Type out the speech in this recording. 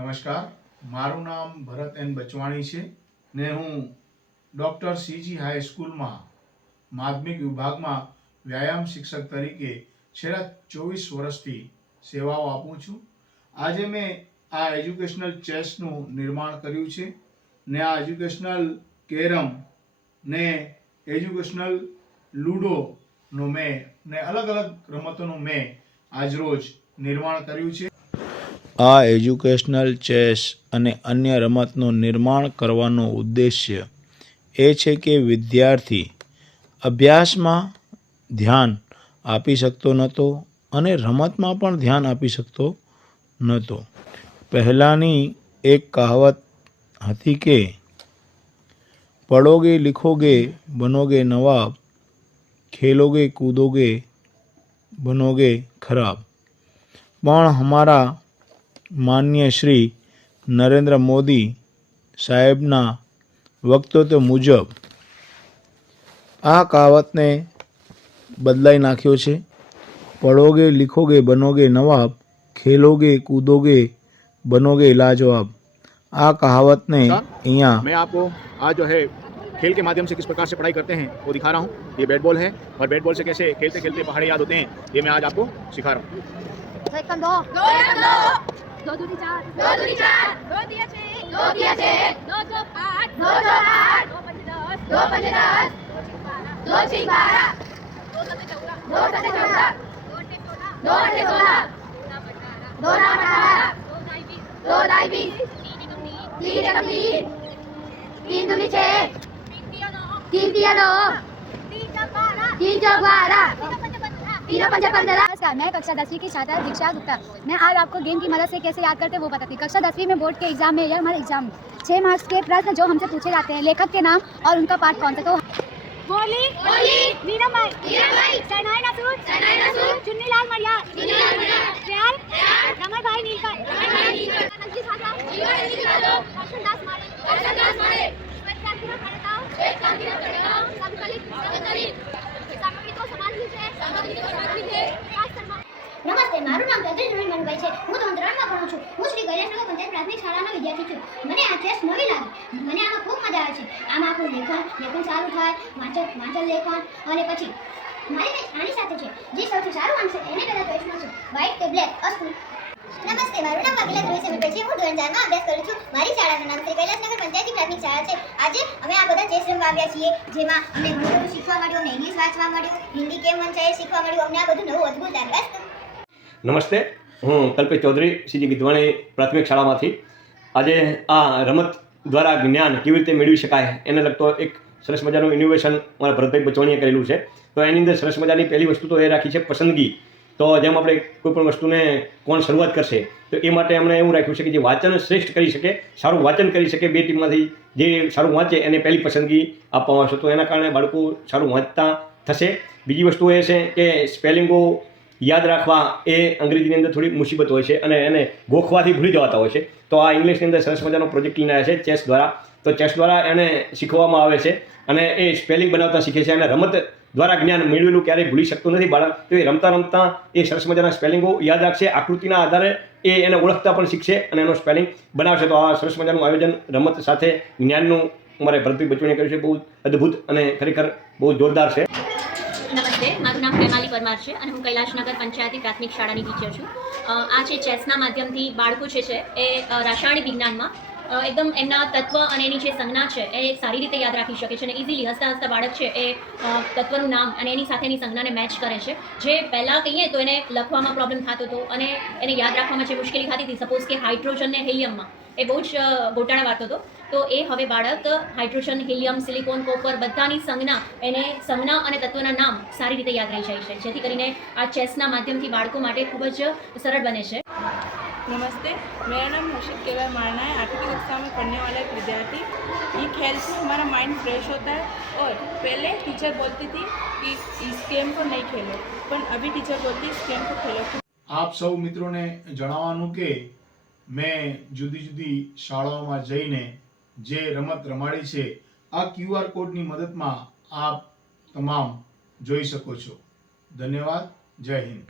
નમસ્કાર, મારું નામ ભરત એન બચવાણી છે ને હું ડૉક્ટર સીજી હાઈસ્કૂલમાં માધ્યમિક વિભાગમાં વ્યાયામ શિક્ષક તરીકે છેલ્લા 24 વર્ષથી સેવાઓ આપું છું. આજે મેં આ એજ્યુકેશનલ ચેસનું નિર્માણ કર્યું છે ને આ એજ્યુકેશનલ કેરમ ને એજ્યુકેશનલ લૂડોનો મેં ને અલગ અલગ રમતોનું મેં આજરોજ નિર્માણ કર્યું છે. આ એજ્યુકેશનલ ચેસ અને અન્ય રમતનું નિર્માણ કરવાનો ઉદ્દેશ્ય એ છે કે વિદ્યાર્થી અભ્યાસમાં ધ્યાન આપી શકતો નહોતો અને રમતમાં પણ ધ્યાન આપી શકતો નહોતો. પહેલાંની એક કહાવત હતી કે પढ़ोगे लिखोगे बनोगे नवाब, खेलोगे कूदोगे बनोगे खराब. પણ हमारा માન્ય શ્રી નરેન્દ્ર મોદી સાહેબના વક્તવ્ય મુજબ આ કહાવતને બદલાઈ નાખ્યો છે. પढ़ोगे लिखोगे बनोगे नवाब, खेलोगे कूदोगे बनोगे लाजवाब. આ कहावतने અહીંયા मैं आपको आज जो है खेल के माध्यम से किस प्रकार से पढ़ाई करते हैं वो दिखा रहा हूँ. ये बैट बॉल है और बैट बॉल से कैसे खेलते खेलते पहाड़े याद होते हैं ये मैं आज आपको सिखा रहा हूँ. दो दूनी चार, दो दूनी चार, दो दिया छः, दो दिया छः, दो दो आठ, दो दो आठ, दो पंजे 10, दो पंजे 10, दो छः 12, दो सत्ते 14, दो सत्ते 14, दो अट्ठे 16, दो नौ 18, दो ढाई 20, तीन एकम 3, तीन दूनी 6, तीन तिया 9, तीन चौक 12, नमस्कार, मैं कक्षा 10वीं की छात्रा दीक्षा गुप्ता. मैं आज आपको गेम की मदद से कैसे याद करते हैं वो बताती हूँ. कक्षा 10वीं में बोर्ड के एग्जाम में यह हमारा एग्जाम 6 मार्क्स के प्रश्न जो हमसे पूछे जाते हैं. लेखक के नाम और उनका पाठ कौन सा. तो बोली मीराबाई, शहनाई नसूर, चुन्नीलाल मरियार, प्यार, रमणभाई नीलकर, नंकी साजा, हर्षदास मारे, श्वेतकांतिना प्रणताओ, संकलित सामग्री तो समाज विषय, નમસ્તે, મારું નામ ચંદ્રેશ મનભાઈ છે. હું ધોરણ 3માં ભણું છું. હું શ્રી કૈલાસનગર પંચાયત પ્રાથમિક શાળાનો વિદ્યાર્થી છું. મને આ ચેસ નવી લાગી. મને આમાં ખૂબ મજા આવે છે. આમાં આપણું લેખન સારું થાય, વાંચન લેખન અને પછી મારી મેચ આની સાથે છે. જે સૌથી સારું આન્સર એને પહેલા ચોઈસ મળશે. વ્હાઇટ કે બ્લેક. અસ્તુ. નમસ્તે, મારું નામ વાઘેલા ધ્રુવી છે. હું ધોરણ 4માં અભ્યાસ કરું છું. મારી શાળાનું નામ શ્રી કૈલાસનગર પંચાયતી પ્રાથમિક શાળા છે. આજે અમે આ બધા ચેસ રમવા આવ્યા છીએ, જેમાં અમને ઘણું બધું શીખવા મળ્યું, અમને ઇંગ્લિશ વાંચવા મળ્યું, હિન્દી કેમ વંચાય શીખવા મળ્યું. અમને આ બધું નવું અદ્ભુત લાગ્યું. અસ્તુ. નમસ્તે, હું કલ્પેશ ચૌધરી સીજી ગીધવાણી પ્રાથમિક શાળામાંથી આજે આ રમત દ્વારા જ્ઞાન કેવી રીતે મેળવી શકાય એને લગતો એક સરસ મજાનું ઇનોવેશન મારા ભરતભાઈ બચવાણીએ કરેલું છે. તો એની અંદર સરસ મજાની પહેલી વસ્તુ તો એ રાખી છે પસંદગી. તો જેમ આપણે કોઈ પણ વસ્તુને કોણ શરૂઆત કરશે તો એ માટે એમણે એવું રાખ્યું છે કે જે વાંચન શ્રેષ્ઠ કરી શકે, સારું વાંચન કરી શકે, બે ટીમમાંથી જે સારું વાંચે એને પહેલી પસંદગી આપવામાં આવશે. તો એના કારણે બાળકો સારું વાંચતા થશે. બીજી વસ્તુ એ છે કે સ્પેલિંગો યાદ રાખવા એ અંગ્રેજીની અંદર થોડી મુસીબત હોય છે અને એને ગોખવાથી ભૂલી જવાતા હોય છે. તો આ ઇંગ્લિશની અંદર સરસ મજાનો પ્રોજેક્ટ લઈને આવ્યા છે ચેસ દ્વારા. તો ચેસ દ્વારા એને શીખવામાં આવે છે અને એ સ્પેલિંગ બનાવતા શીખે છે અને રમત દ્વારા જ્ઞાન મેળવેલું ક્યારેય ભૂલી શકતું નથી બાળક. તો એ રમતા રમતા એ સરસ મજાના સ્પેલિંગો યાદ રાખશે, આકૃતિના આધારે એ એને ઓળખતા પણ શીખશે અને એનો સ્પેલિંગ બનાવશે. તો આ સરસ મજાનું આયોજન રમત સાથે જ્ઞાનનું અમારે ભરતભાઈ બચવાણીએ કર્યું છે. બહુ અદ્ભુત અને ખરેખર બહુ જોરદાર છે. નમસ્તે, મારું નામ હેમાલી પરમાર છે અને હું કૈલાસનગર પંચાયતી પ્રાથમિક શાળાની ટીચર છું. આ છે ચેસના માધ્યમથી બાળકો છે એ રાસાયણિક વિજ્ઞાનમાં એકદમ એમના તત્વ અને એની જે સંજ્ઞા છે એ સારી રીતે યાદ રાખી શકે છે અને ઇઝીલી હસતા હસતા બાળક છે એ તત્વનું નામ અને એની સાથેની સંજ્ઞાને મેચ કરે છે. જે પહેલાં કહીએ તો એને લખવામાં પ્રોબ્લેમ થતો હતો અને એને યાદ રાખવામાં જે મુશ્કેલી થતી હતી, સપોઝ કે હાઇડ્રોજન ને હિલિયમમાં એ બહુ જ ગોટાળા વાળતો હતો. તો એ હવે બાળક હાઇડ્રોજન, હિલિયમ, સિલિકોન, કોપર બધાની સંજ્ઞા અને તત્વના નામ સારી રીતે યાદ રહી જાય છે, જેથી કરીને આ ચેસના માધ્યમથી બાળકો માટે ખૂબ જ સરળ બને છે. नमस्ते, मेरा नाम हर्षित केवल मारना है. 8वीं कक्षा में पढ़ने वाला एक विद्यार्थी. ये खेल से हमारा माइंड फ्रेश होता है. और पहले टीचर बोलती थी कि इस गेम को नहीं खेलो, पर अभी टीचर बोलती है इस गेम को खेलो. આપ સૌ મિત્રોને જણાવવાનું કે મેં જુદી જુદી શાળાઓમાં જઈને જે રમત રમાડી છે આ QR કોડની મદદમાં આપ તમામ જોઈ શકો છો. ધન્યવાદ. જય હિન્દ.